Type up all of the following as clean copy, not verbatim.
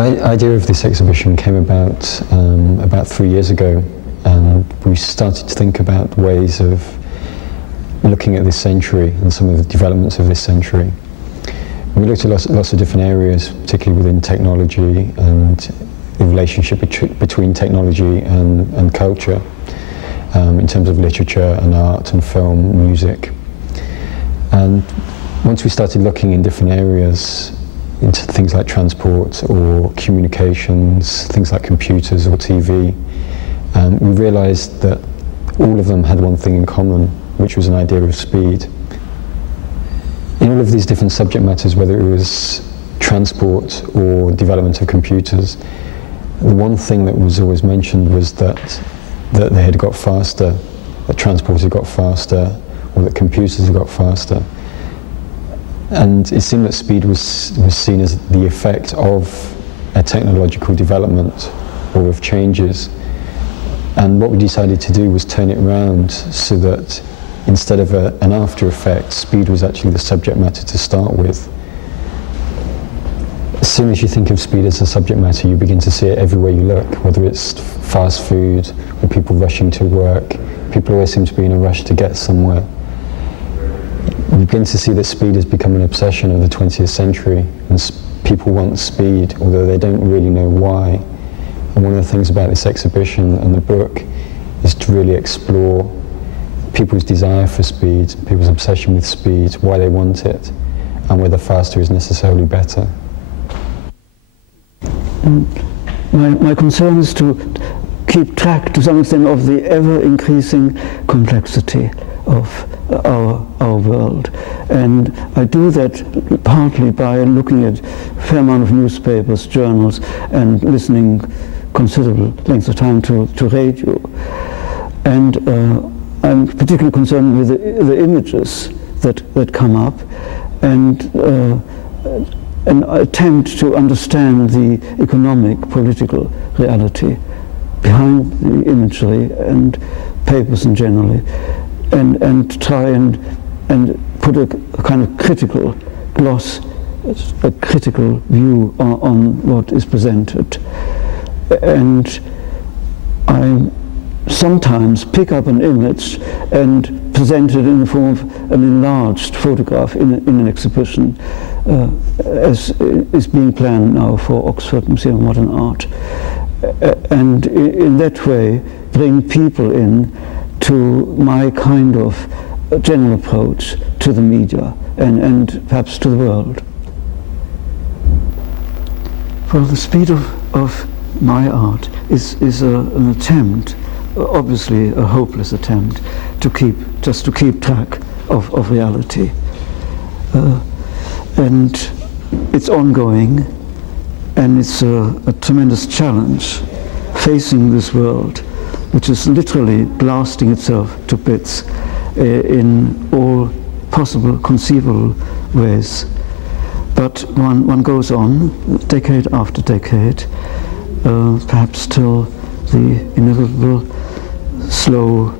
idea of this exhibition came about 3 years ago, and we started to think about ways of looking at this century and some of the developments of this century. We looked at lots of different areas, particularly within technology and the relationship between technology and culture, in terms of literature and art and film, music. And once we started looking in different areas, into things like transport or communications, things like computers or TV, we realized that all of them had one thing in common, which was an idea of speed. In all of these different subject matters, whether it was transport or development of computers, the one thing that was always mentioned was that they had got faster, that transport had got faster, or that computers had got faster. And it seemed that speed was seen as the effect of a technological development or of changes. And what we decided to do was turn it around so that instead of an after effect, speed was actually the subject matter to start with. As soon as you think of speed as a subject matter, you begin to see it everywhere you look, whether it's fast food or people rushing to work. People always seem to be in a rush to get somewhere. You begin to see that speed has become an obsession of the 20th century, and people want speed, although they don't really know why. And one of the things about this exhibition and the book is to really explore people's desire for speed, people's obsession with speed, why they want it, and whether faster is necessarily better. My concern is to keep track to some extent of the ever-increasing complexity of our world, and I do that partly by looking at a fair amount of newspapers, journals, and listening considerable lengths of time to radio. And I'm particularly concerned with the images that come up, and an attempt to understand the economic, political reality behind the imagery and papers in generally, and try and put a kind of critical gloss, a critical view on what is presented. And I sometimes pick up an image and present it in the form of an enlarged photograph in an exhibition, as is being planned now for Oxford Museum of Modern Art. And in that way bring people in to my kind of general approach to the media and perhaps to the world. Well, the speed of my art is an attempt, obviously a hopeless attempt, to keep track of reality. And it's ongoing, and it's a tremendous challenge facing this world, which is literally blasting itself to bits in all possible, conceivable ways. But one goes on, decade after decade, perhaps till the inevitable slow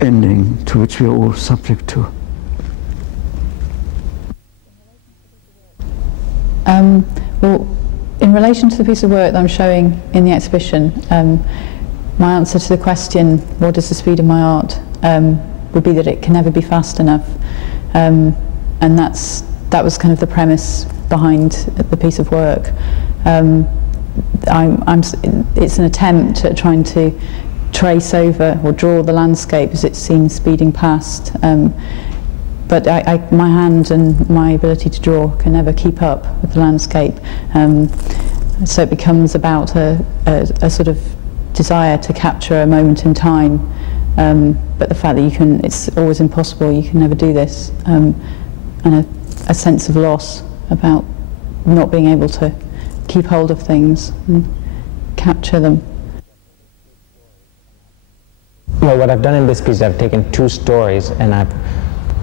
ending to which we are all subject to. Well, in relation to the piece of work that I'm showing in the exhibition, my answer to the question, what is the speed of my art, would be that it can never be fast enough. And that was kind of the premise behind the piece of work. It's an attempt at trying to trace over or draw the landscape as it's seen speeding past. But my hand and my ability to draw can never keep up with the landscape. So it becomes about a sort of desire to capture a moment in time. But the fact that it's always impossible, you can never do this. And a sense of loss about not being able to keep hold of things and capture them. Well, what I've done in this piece, I've taken two stories and I've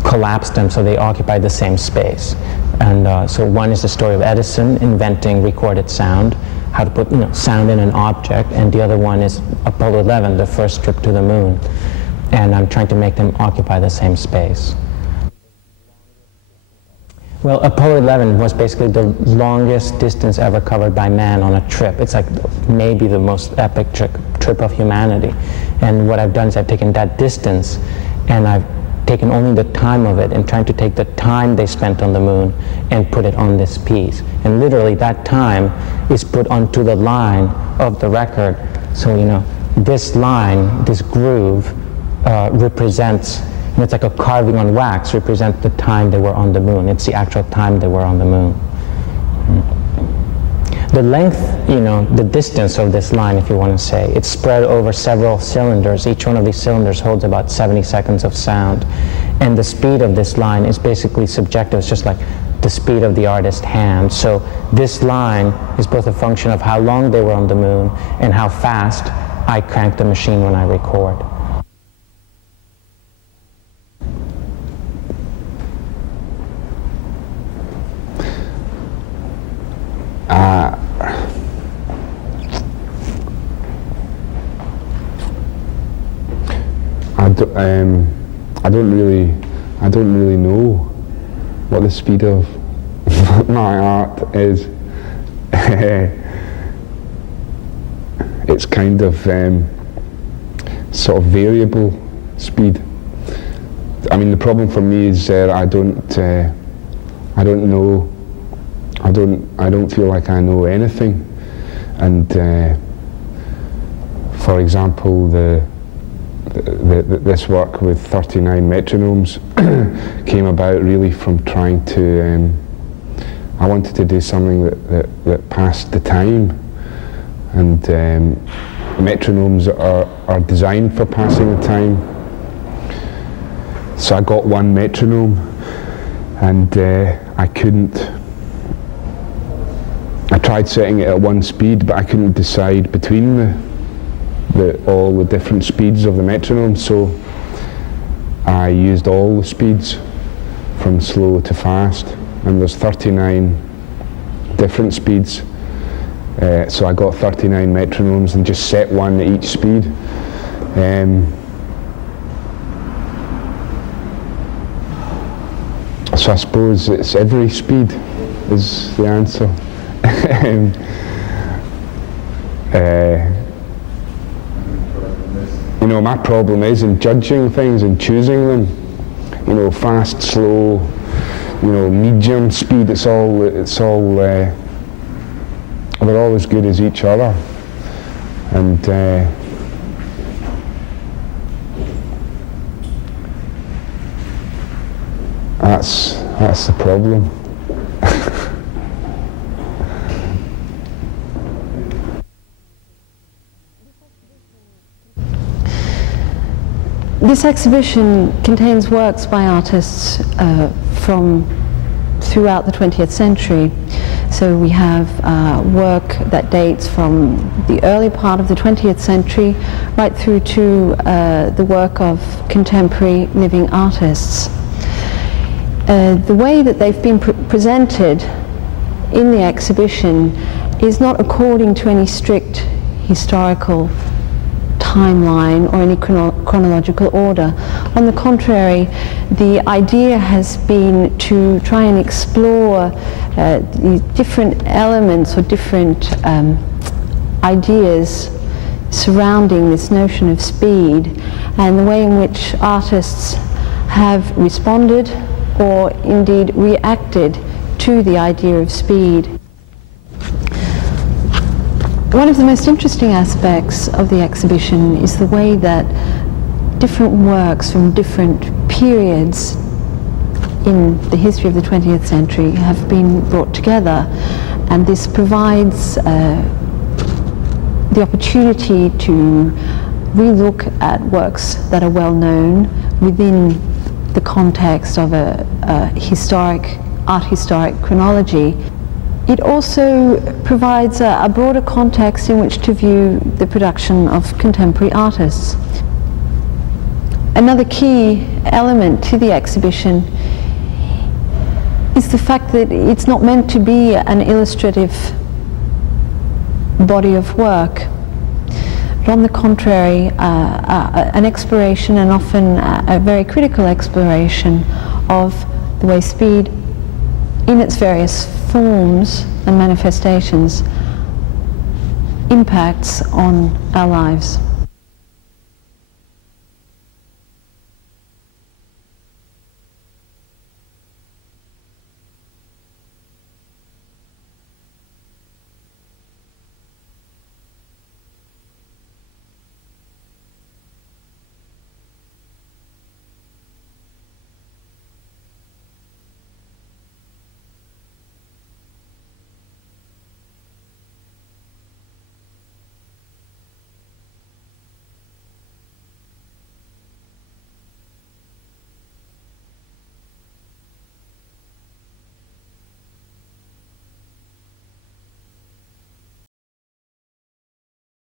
collapsed them so they occupy the same space. And so one is the story of Edison inventing recorded sound, how to put sound in an object, and the other one is Apollo 11, the first trip to the moon. And I'm trying to make them occupy the same space. Well, Apollo 11 was basically the longest distance ever covered by man on a trip. It's like maybe the most epic trip of humanity. And what I've done is I've taken that distance and I've taken only the time of it and trying to take the time they spent on the moon and put it on this piece. And literally that time is put onto the line of the record. So, you know, this line, this groove, represents, and it's like a carving on wax, represents the time they were on the moon. It's the actual time they were on the moon. The length, you know, the distance of this line, if you want to say, it's spread over several cylinders. Each one of these cylinders holds about 70 seconds of sound. And the speed of this line is basically subjective. It's just like the speed of the artist's hand. So this line is both a function of how long they were on the moon and how fast I crank the machine when I record. I don't really know what the speed of my art is. It's kind of sort of variable speed. I mean, the problem for me is I don't know. I don't feel like I know anything. And for example, this work with 39 metronomes came about really from trying to. I wanted to do something that passed the time, and metronomes are designed for passing the time. So I got one metronome, and I couldn't. I tried setting it at one speed, but I couldn't decide between all the different speeds of the metronome, so I used all the speeds from slow to fast, and there's 39 different speeds, so I got 39 metronomes and just set one at each speed. So I suppose it's every speed is the answer. You know, my problem is in judging things and choosing them. You know, fast, slow, you know, medium speed. It's all. They're all as good as each other, and that's the problem. This exhibition contains works by artists from throughout the 20th century. So we have work that dates from the early part of the 20th century right through to the work of contemporary living artists. The way that they've been presented in the exhibition is not according to any strict historical timeline or any chronological order. On the contrary, the idea has been to try and explore the different elements or different ideas surrounding this notion of speed and the way in which artists have responded or indeed reacted to the idea of speed. One of the most interesting aspects of the exhibition is the way that different works from different periods in the history of the 20th century have been brought together, and this provides the opportunity to relook at works that are well known within the context of a art historic chronology. It also provides a broader context in which to view the production of contemporary artists. Another key element to the exhibition is the fact that it's not meant to be an illustrative body of work, but on the contrary, an exploration, and often a very critical exploration, of the way speed in its various forms and manifestations, impacts on our lives.